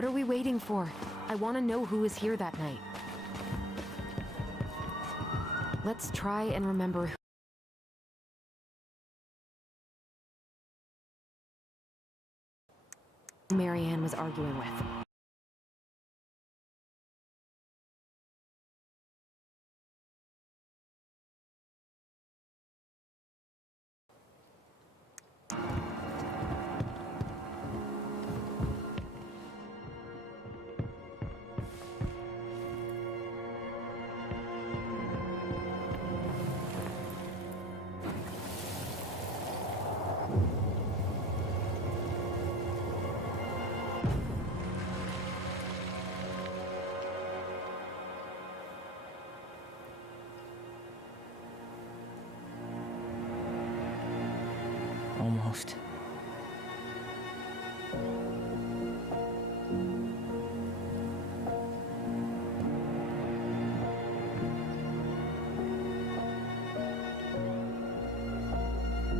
What are we waiting for? I want to know who was here that night. Let's try and remember who Marianne was arguing with. Almost.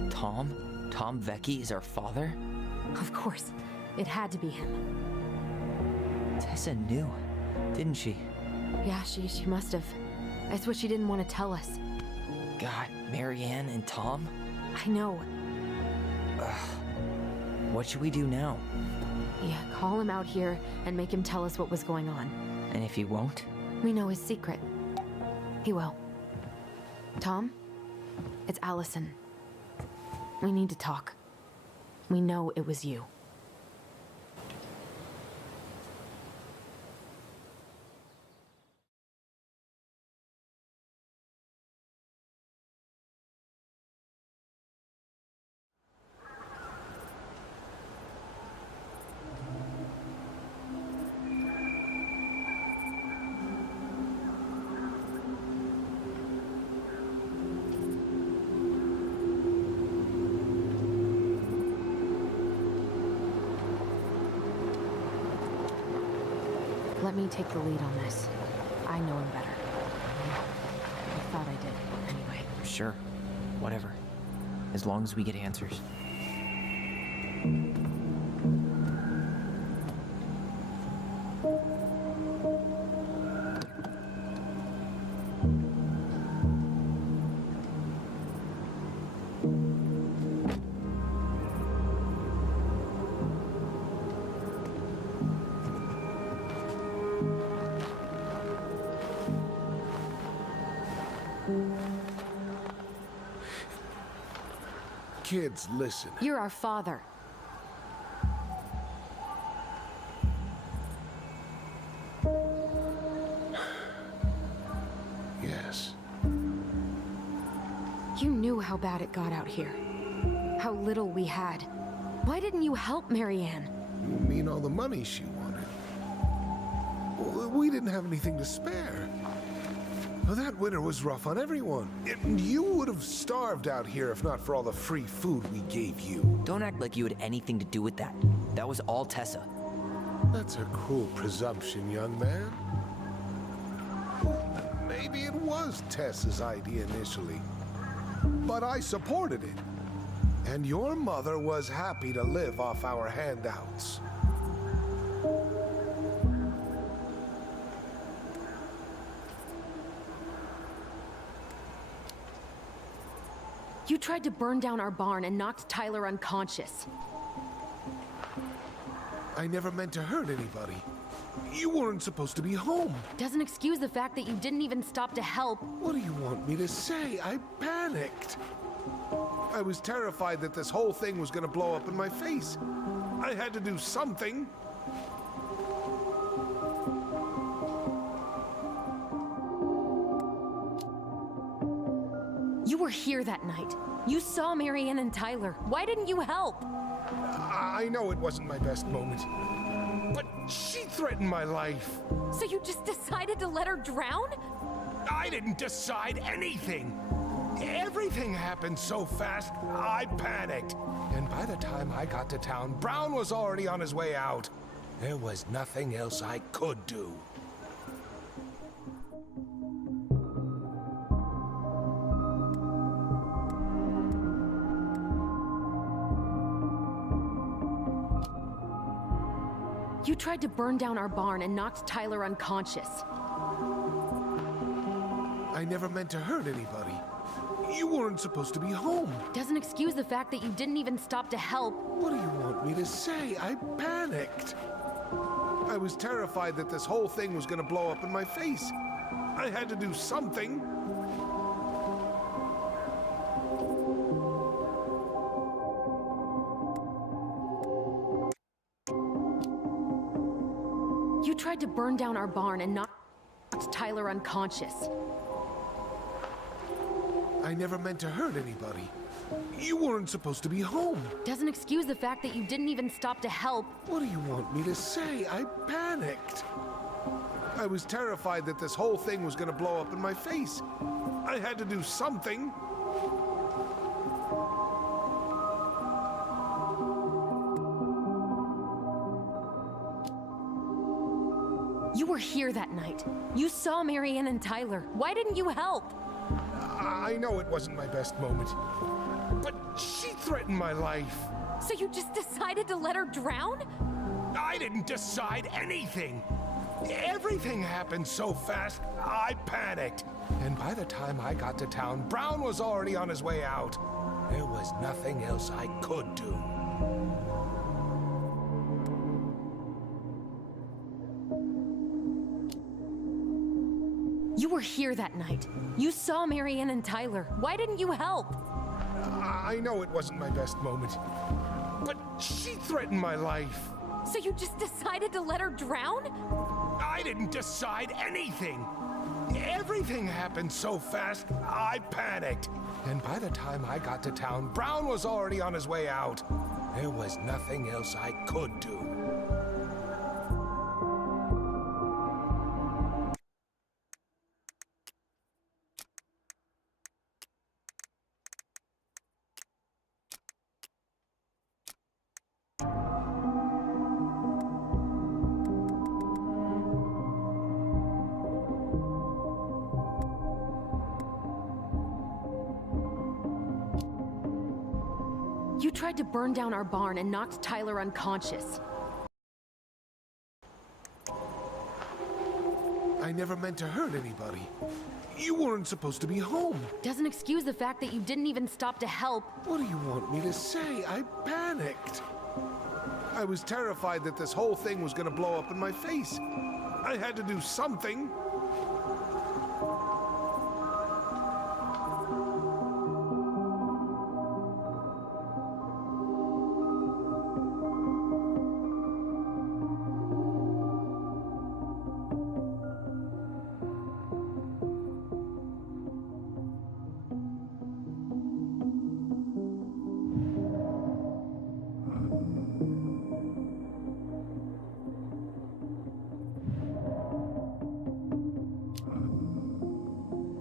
Tom? Tom Vecchi is our father? Of course. It had to be him. Tessa knew, didn't she? Yeah, she must have. That's what she didn't want to tell us. God, Marianne and Tom? I know. What should we do now? Yeah, call him out here and make him tell us what was going on. And if he won't? We know his secret. He will. Tom? It's Allison. We need to talk. We know it was you. Let me take the lead on this. I know him better. I thought I did, anyway. Sure. Whatever. As long as we get answers. Kids, listen. You're our father. Yes. You knew how bad it got out here. How little we had. Why didn't you help Marianne? You mean all the money she wanted? Well, we didn't have anything to spare. Well, that winter was rough on everyone. You would have starved out here if not for all the free food we gave you. Don't act like you had anything to do with that. That was all Tessa. That's a cruel presumption, young man. Maybe it was Tessa's idea initially, but I supported it. And your mother was happy to live off our handouts. You tried to burn down our barn and knocked Tyler unconscious. I never meant to hurt anybody. You weren't supposed to be home. Doesn't excuse the fact that you didn't even stop to help. What do you want me to say? I panicked. I was terrified that this whole thing was gonna blow up in my face. I had to do something. You were here that night. You saw Marianne and Tyler. Why didn't you help? I know it wasn't my best moment, but she threatened my life. So you just decided to let her drown? I didn't decide anything. Everything happened so fast, I panicked. And by the time I got to town, Brown was already on his way out. There was nothing else I could do. You tried to burn down our barn and knocked Tyler unconscious. I never meant to hurt anybody. You weren't supposed to be home. Doesn't excuse the fact that you didn't even stop to help. What do you want me to say? I panicked. I was terrified that this whole thing was gonna blow up in my face. I had to do something. You tried to burn down our barn and knocked Tyler unconscious. I never meant to hurt anybody. You weren't supposed to be home. Doesn't excuse the fact that you didn't even stop to help. What do you want me to say? I panicked. I was terrified that this whole thing was gonna blow up in my face. I had to do something. You were here that night. You saw Marianne and Tyler. Why didn't you help? I know it wasn't my best moment, but she threatened my life. So you just decided to let her drown? I didn't decide anything. Everything happened so fast, I panicked. And by the time I got to town, Brown was already on his way out. There was nothing else I could do. You were here that night. You saw Marianne and Tyler. Why didn't you help? I know it wasn't my best moment, but she threatened my life. So you just decided to let her drown? I didn't decide anything. Everything happened so fast, I panicked. And by the time I got to town, Brown was already on his way out. There was nothing else I could do. You tried to burn down our barn and knocked Tyler unconscious. I never meant to hurt anybody. You weren't supposed to be home. Doesn't excuse the fact that you didn't even stop to help. What do you want me to say? I panicked. I was terrified that this whole thing was gonna blow up in my face. I had to do something.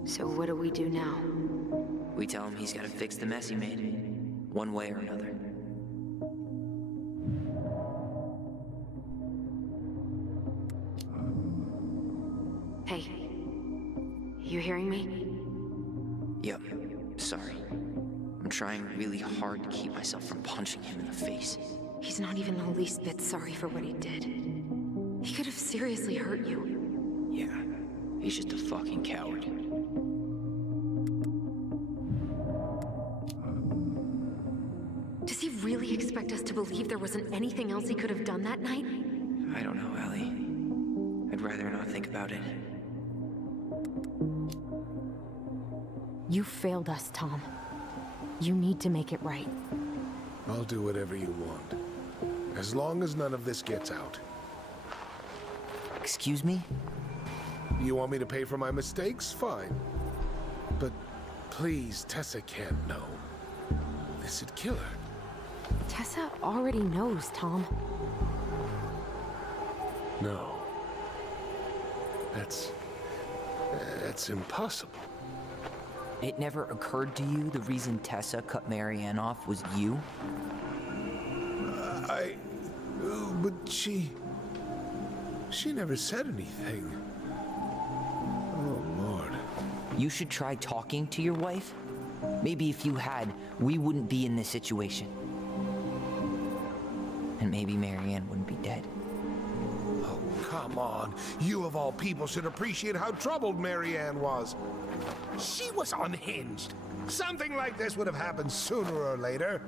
So what do we do now? We tell him he's gotta fix the mess he made, one way or another. Hey, you hearing me? Yep, sorry. I'm trying really hard to keep myself from punching him in the face. He's not even the least bit sorry for what he did. He could have seriously hurt you. Yeah, he's just a fucking coward. Does he really expect us to believe there wasn't anything else he could have done that night? I don't know, Ellie. I'd rather not think about it. You failed us, Tom. You need to make it right. I'll do whatever you want. As long as none of this gets out. Excuse me? You want me to pay for my mistakes? Fine. But please, Tessa can't know. This'd kill her. Tessa already knows, Tom. No. That's impossible. It never occurred to you the reason Tessa cut Marianne off was you? But she never said anything. Oh, Lord. You should try talking to your wife. Maybe if you had, we wouldn't be in this situation. And maybe Marianne wouldn't be dead. come on. You of all people should appreciate how troubled Marianne was. She was unhinged. Something like this would have happened sooner or later.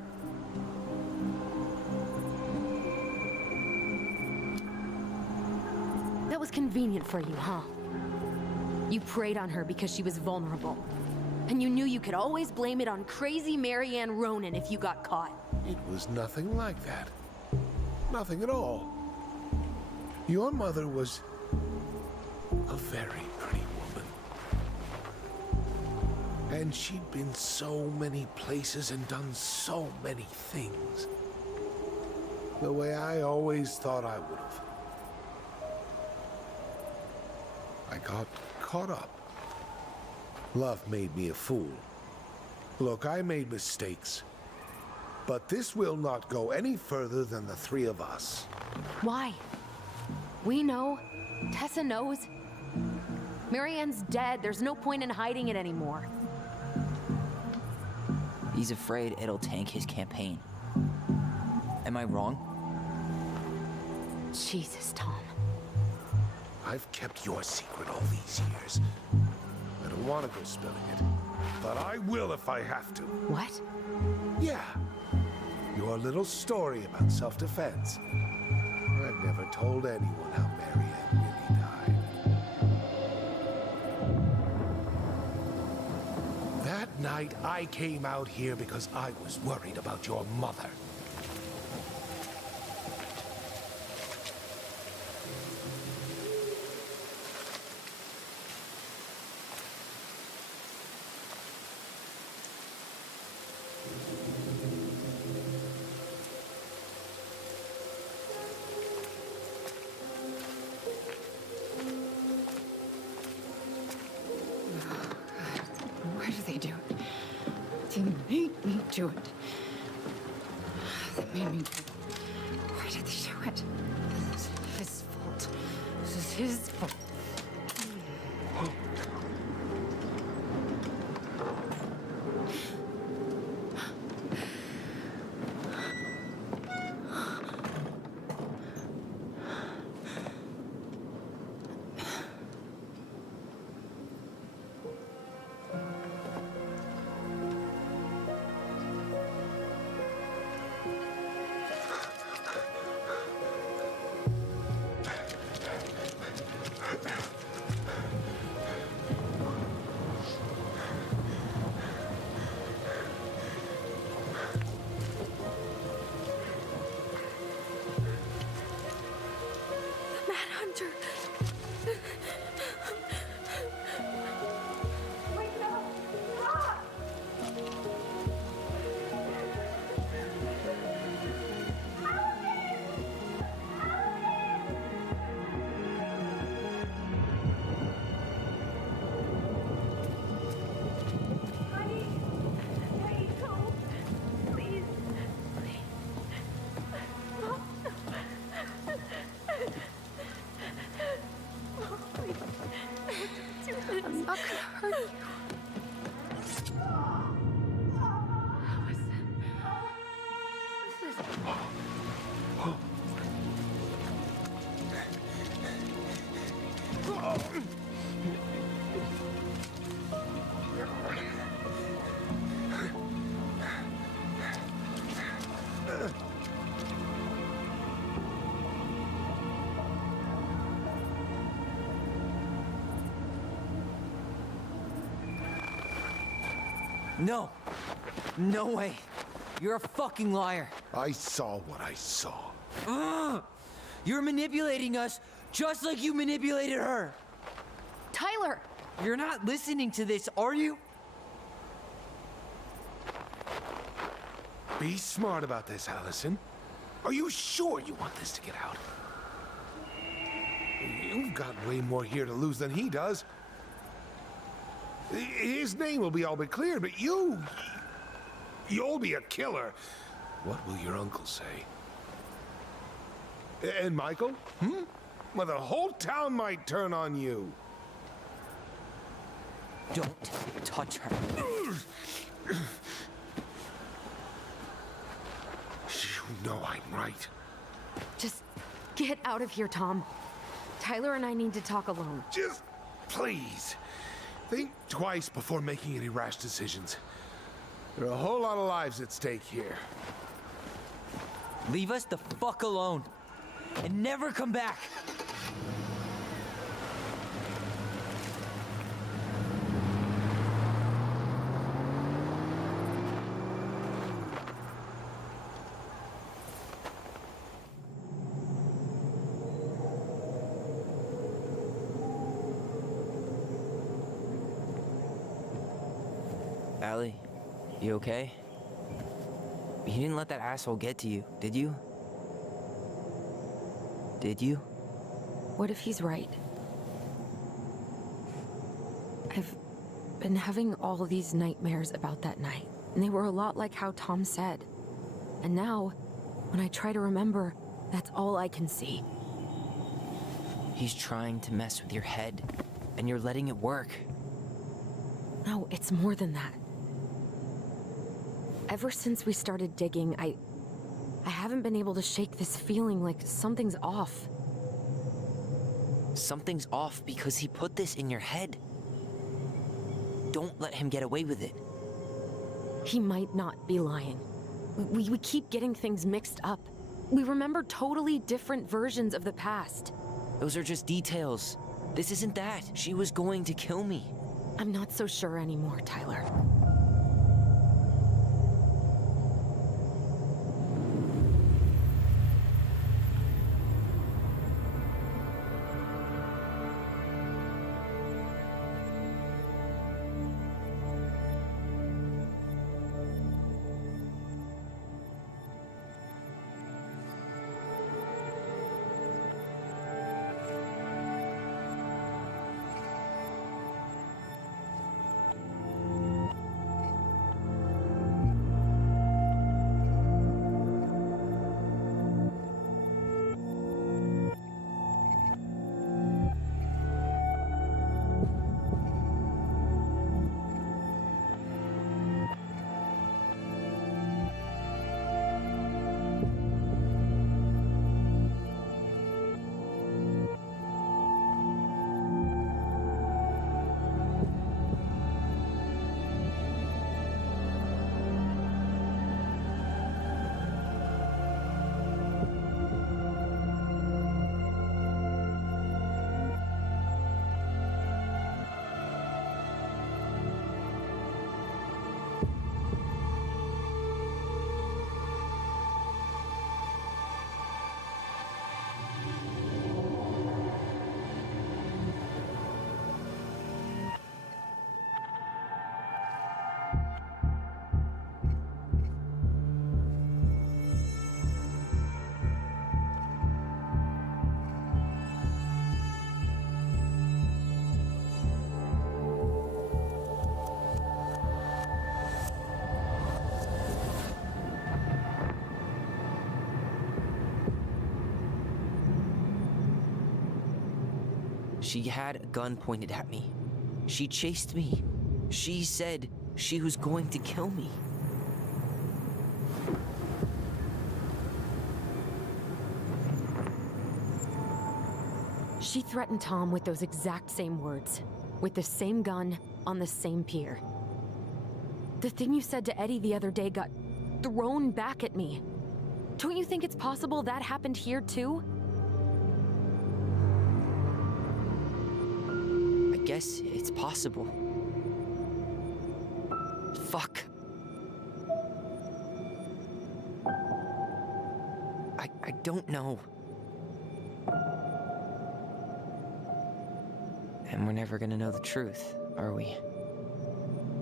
That was convenient for you, huh? You preyed on her because she was vulnerable. And you knew you could always blame it on crazy Marianne Ronan if you got caught. It was nothing like that. Nothing at all. Your mother was a very pretty woman. And she'd been so many places and done so many things. The way I always thought I would have. I got caught up. Love made me a fool. Look, I made mistakes. But this will not go any further than the three of us. Why? We know. Tessa knows. Marianne's dead. There's no point in hiding it anymore. He's afraid it'll tank his campaign. Am I wrong? Jesus, Tom. I've kept your secret all these years. I don't want to go spilling it, but I will if I have to. What? Yeah. Your little story about self-defense. I've never told anyone how Marianne really died. That night, I came out here because I was worried about your mother. Why do they do it? They made me do it. They made me do it. Why did they do it? This is his fault. This is his fault. I'm not gonna hurt you. No. No way. You're a fucking liar. I saw what I saw. You're manipulating us just like you manipulated her. Tyler! You're not listening to this, are you? Be smart about this, Allison. Are you sure you want this to get out? You've got way more here to lose than he does. His name will be all but clear, but you'll be a killer. What will your uncle say? And Michael? Well, the whole town might turn on you. Don't touch her. You know I'm right. Just get out of here, Tom. Tyler and I need to talk alone. Just please, think twice before making any rash decisions. There are a whole lot of lives at stake here. Leave us the fuck alone. And never come back. Allie, you okay? You didn't let that asshole get to you, did you? Did you? What if he's right? I've been having all these nightmares about that night, and they were a lot like how Tom said. And now, when I try to remember, that's all I can see. He's trying to mess with your head, and you're letting it work. No, it's more than that. Ever since we started digging, I haven't been able to shake this feeling like something's off. Something's off because he put this in your head. Don't let him get away with it. He might not be lying. We keep getting things mixed up. We remember totally different versions of the past. Those are just details. This isn't that. She was going to kill me. I'm not so sure anymore, Tyler. She had a gun pointed at me. She chased me. She said she was going to kill me. She threatened Tom with those exact same words, with the same gun on the same pier. The thing you said to Eddie the other day got thrown back at me. Don't you think it's possible that happened here too? I guess it's possible. Fuck. I don't know. And we're never gonna know the truth, are we?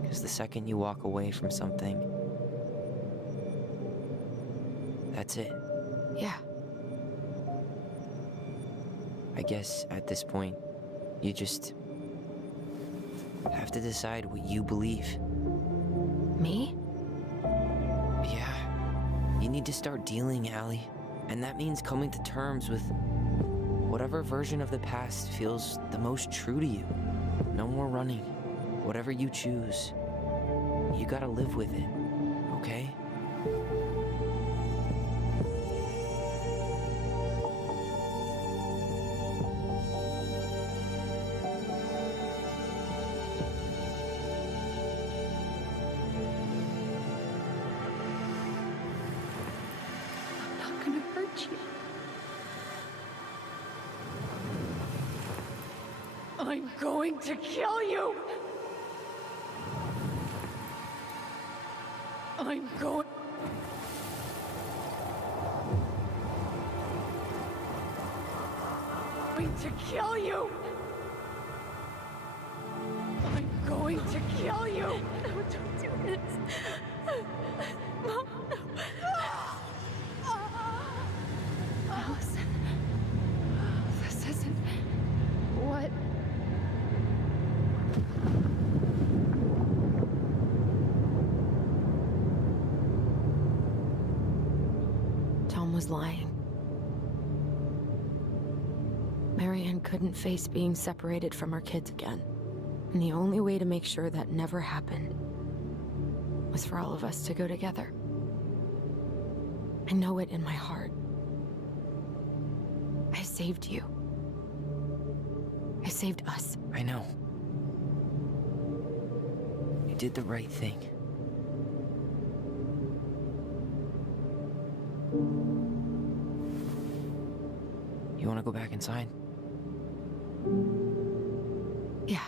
Because the second you walk away from something, that's it. Yeah. I guess at this point, you just have to decide what you believe. Me? Yeah. You need to start dealing, Allie. And that means coming to terms with whatever version of the past feels the most true to you. No more running. Whatever you choose, you gotta live with it, okay? hurt you. I'm going to kill you! I'm going to kill you! I'm going to kill you! No, don't do this. Mom, no. Allison, this isn't what... Tom was lying. Marianne couldn't face being separated from her kids again. And the only way to make sure that never happened was for all of us to go together. I know it in my heart. I saved you. I saved us. I know. You did the right thing. You want to go back inside? Yeah.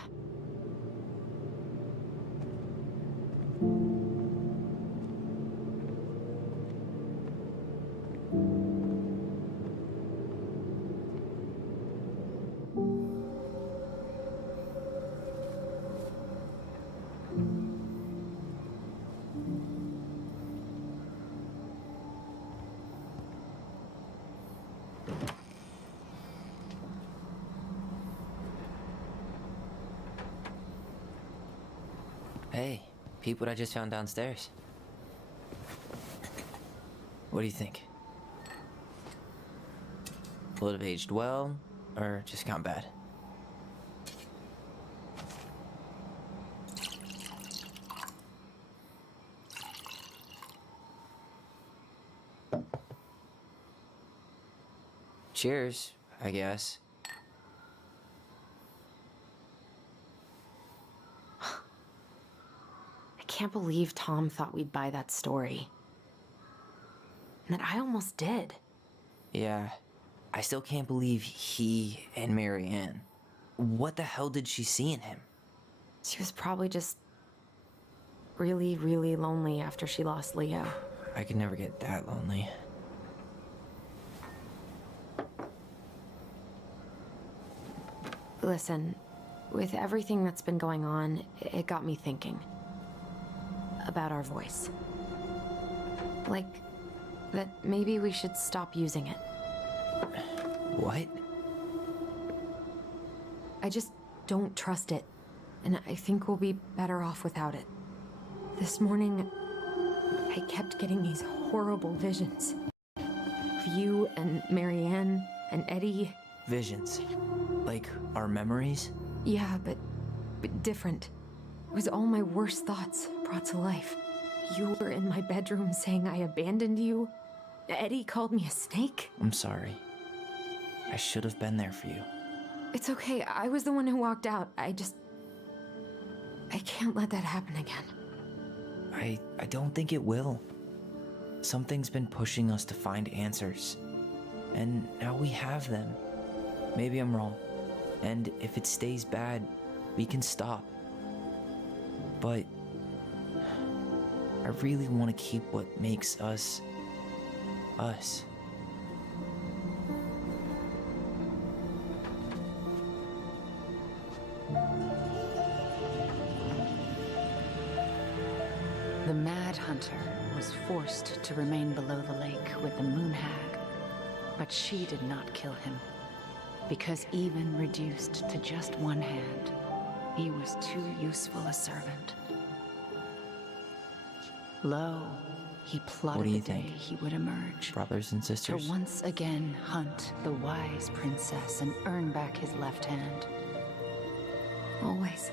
Hey, peep what I just found downstairs. What do you think? Will it have aged well, or just gone bad? Cheers, I guess. I can't believe Tom thought we'd buy that story. And that I almost did. Yeah, I still can't believe he and Marianne. What the hell did she see in him? She was probably just really, really lonely after she lost Leo. I could never get that lonely. Listen, with everything that's been going on, it got me thinking about our voice. Like, that maybe we should stop using it. What? I just don't trust it, and I think we'll be better off without it. This morning, I kept getting these horrible visions of you and Marianne and Eddie. Visions? Like our memories? Yeah, but different. It was all my worst thoughts brought to life. You were in my bedroom saying I abandoned you. Eddie called me a snake. I'm sorry. I should have been there for you. It's okay, I was the one who walked out. I can't let that happen again. I don't think it will. Something's been pushing us to find answers. And now we have them. Maybe I'm wrong. And if it stays bad, we can stop. But I really want to keep what makes us, us. The Mad Hunter was forced to remain below the lake with the Moon Hag, but she did not kill him, because even reduced to just one hand, he was too useful a servant. Lo, he plotted the day he would emerge, Brothers and to sisters? once again hunt the wise princess and earn back his left hand. Always.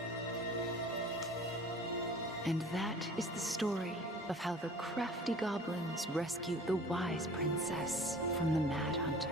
And that is the story of how the crafty goblins rescued the wise princess from the Mad Hunter.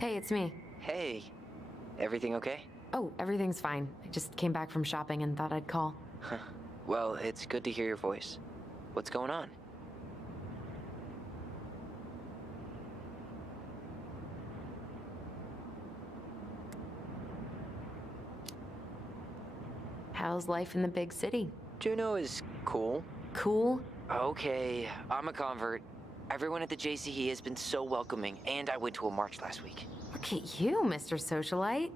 Hey, it's me. Hey, everything okay? Oh, everything's fine. I just came back from shopping and thought I'd call. Well, it's good to hear your voice. What's going on? How's life in the big city? Juneau is cool. Cool? Okay, I'm a convert. Everyone at the JCE has been so welcoming, and I went to a march last week. Look at you, Mr. Socialite.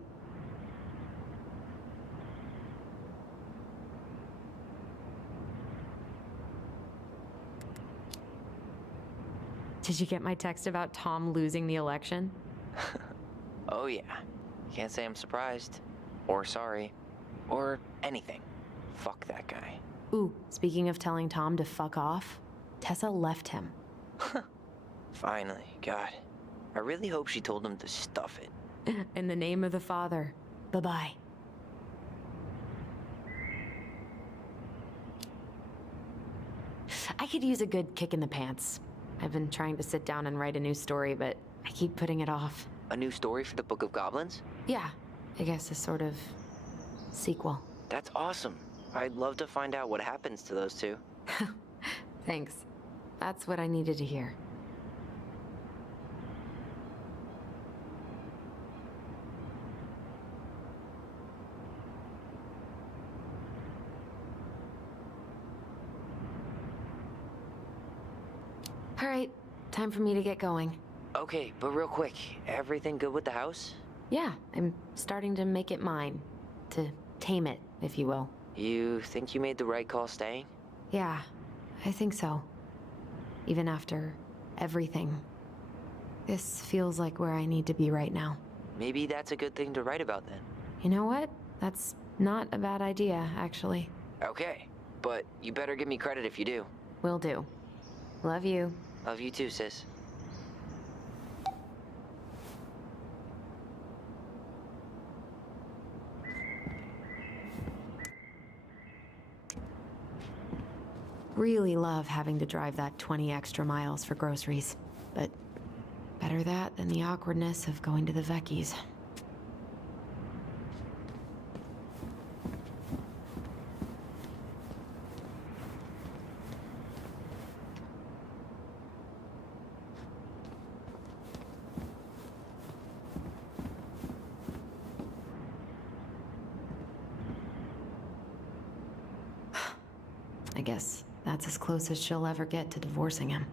Did you get my text about Tom losing the election? Oh yeah. Can't say I'm surprised. Or sorry. Or anything. Fuck that guy. Ooh, speaking of telling Tom to fuck off, Tessa left him. Finally, God. I really hope she told him to stuff it. In the name of the Father. Bye-bye. I could use a good kick in the pants. I've been trying to sit down and write a new story, but I keep putting it off. A new story for the Book of Goblins? Yeah, I guess a sort of sequel. That's awesome. I'd love to find out what happens to those two. Thanks. That's what I needed to hear. All right, time for me to get going. Okay, but real quick, everything good with the house? Yeah, I'm starting to make it mine. To tame it, if you will. You think you made the right call staying? Yeah, I think so. Even after everything. This feels like where I need to be right now. Maybe that's a good thing to write about then. You know what? That's not a bad idea, actually. Okay, but you better give me credit if you do. Will do. Love you. Love you too, sis. Really love having to drive that 20 extra miles for groceries. But better that than the awkwardness of going to the Vecchies. I guess that's as close as she'll ever get to divorcing him.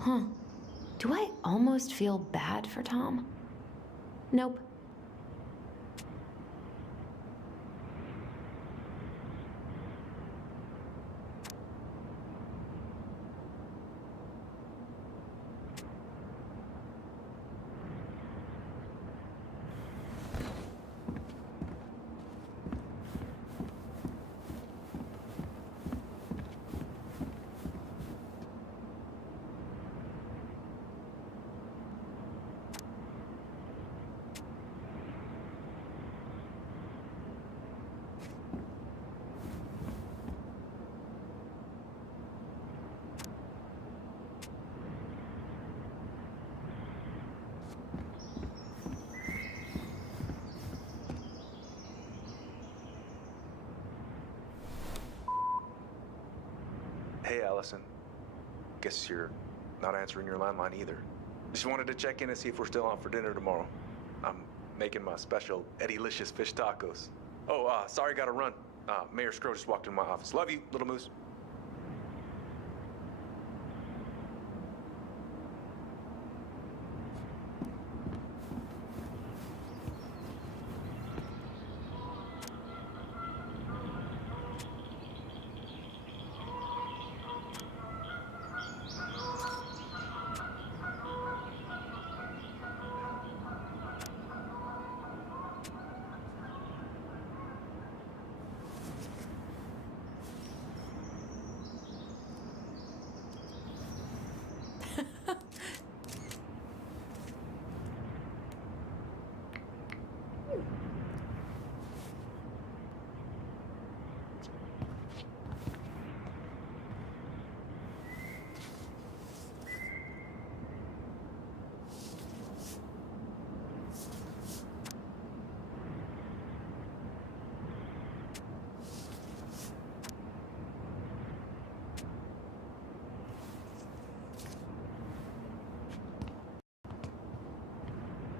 Huh. Do I almost feel bad for Tom? Nope. Hey, Allison. Guess you're not answering your landline either. Just wanted to check in and see if we're still on for dinner tomorrow. I'm making my special Eddie-licious fish tacos. Oh, sorry, gotta run. Mayor Scro just walked into my office. Love you, little moose.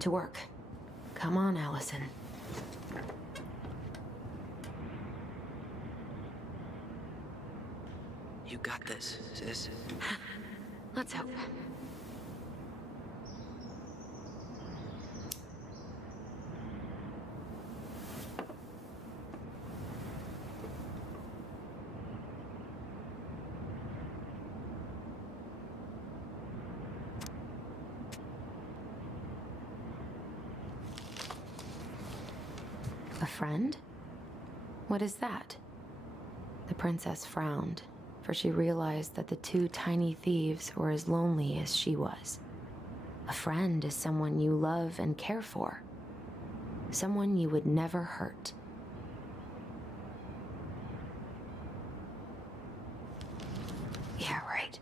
To work. Come on, Allison. You got this, sis. Let's hope. A friend? What is that? The princess frowned, for she realized that the two tiny thieves were as lonely as she was. A friend is someone you love and care for. Someone you would never hurt. Yeah, right.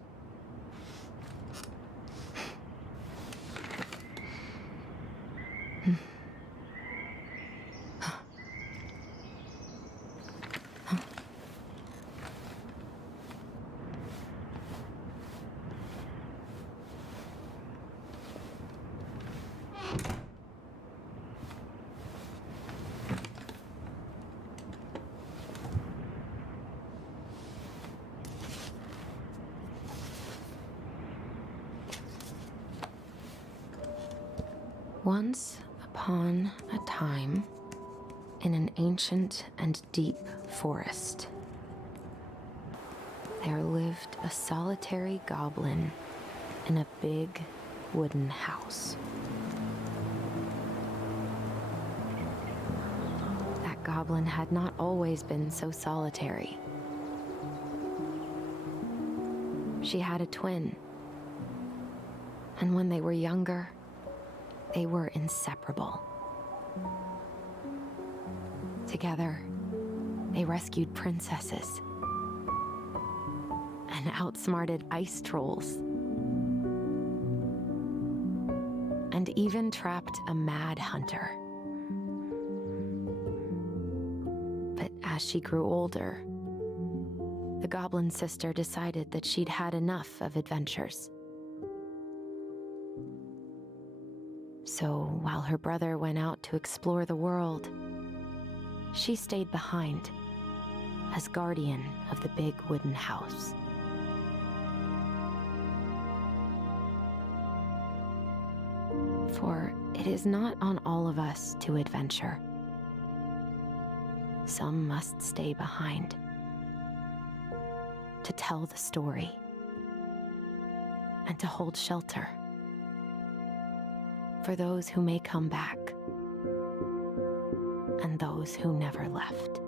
Once upon a time, in an ancient and deep forest, there lived a solitary goblin in a big wooden house. That goblin had not always been so solitary. She had a twin, and when they were younger, they were inseparable. Together, they rescued princesses and outsmarted ice trolls, and even trapped a mad hunter. But as she grew older, the goblin sister decided that she'd had enough of adventures. So while her brother went out to explore the world, she stayed behind as guardian of the big wooden house. For it is not on all of us to adventure. Some must stay behind to tell the story and to hold shelter for those who may come back and those who never left.